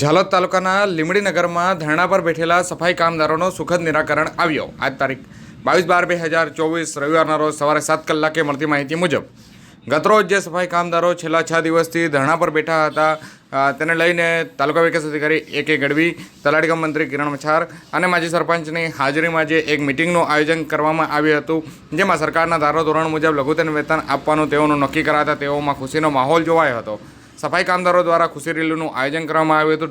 ઝાલોદ તાલુકાના લીમડીનગરમાં ધરણા પર બેઠેલા સફાઈ કામદારોનો સુખદ નિરાકરણ આવ્યો। આજ તારીખ 22/12/2024 રવિવારના રોજ સવારે 7 કલાકે મળતી માહિતી મુજબ ગતરોજ જે સફાઈ કામદારો છેલ્લા 6 દિવસથી ધરણા પર બેઠા હતા તેને લઈને તાલુકા વિકાસ અધિકારી A.K. ગઢવી, તલાટી કમ મંત્રી કિરણ મચ્છાર અને માજી સરપંચની હાજરીમાં જે એક મિટિંગનું આયોજન કરવામાં આવ્યું હતું, જેમાં સરકારના ધારાધોરણ મુજબ લઘુત્તમ વેતન આપવાનું તેઓનું નક્કી કરાતા તેઓમાં ખુશીનો માહોલ જોવાયો હતો। સફાઈ કામદારો દ્વારા ખુશી રેલીનું આયોજન કરવામાં આવ્યું હતું।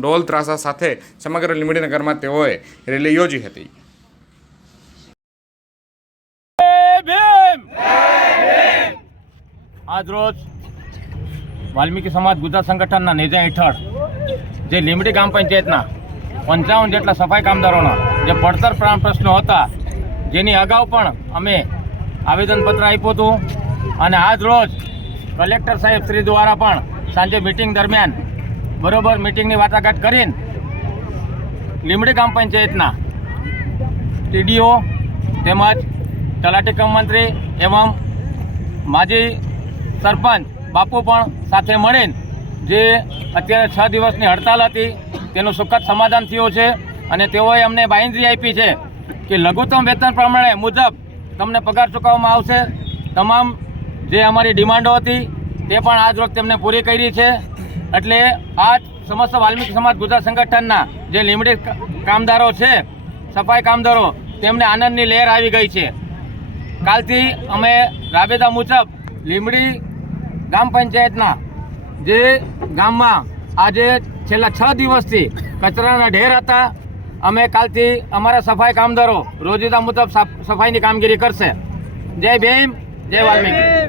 ઢોલ ત્રાસા સાથે સમગ્ર લીમડીનગરમાં તેઓએ રેલી યોજી હતી। આજરોજ વાલ્મીકી સમાજ ગુજરાત સંગઠનના નેજા હેઠળ જે લીમડી ગ્રામ પંચાયતના 55 જેટલા સફાઈ કામદારોના જે પડતર પ્રશ્નો હતા, જેની અગાઉ પણ અમે આવેદનપત્ર આપ્યું હતું અને આજરોજ કલેક્ટર સાહેબ શ્રી દ્વારા પણ સાંજે મિટિંગ દરમિયાન બરોબર મિટિંગની વાટાઘાટ કરીને લીમડી ગ્રામ પંચાયતના TDO તેમજ તલાટી કમ મંત્રી એવં માજી સરપંચ બાપુ પણ સાથે મળીને જે અત્યારે 6 દિવસની હડતાલ હતી તેનું સુખદ સમાધાન થયું છે અને તેઓએ અમને બાંયધરી આપી છે કે લઘુત્તમ વેતન પ્રમાણે મુજબ તમને પગાર ચૂકવવામાં આવશે। તમામ જે અમારી ડિમાન્ડો હતી તે પણ આજ રોજ તેમને પૂરી કરી છે। એટલે આજ સમસ્ત વાલ્મીકી સમાજ ગુજરાત સંગઠનના જે લીમડી કામદારો છે, સફાઈ કામદારો, તેમને આનંદની લહેર આવી ગઈ છે। કાલથી અમે રાબેતા મુજબ લીમડી ગ્રામ પંચાયતના જે ગામમાં આજે છેલ્લા 6 દિવસથી કચરાના ઢેર હતા, અમે કાલથી અમારા સફાઈ કામદારો રોજિંદા મુજબ સફાઈની કામગીરી કરશે। જય ભીમ, જય વાલ્મીકી।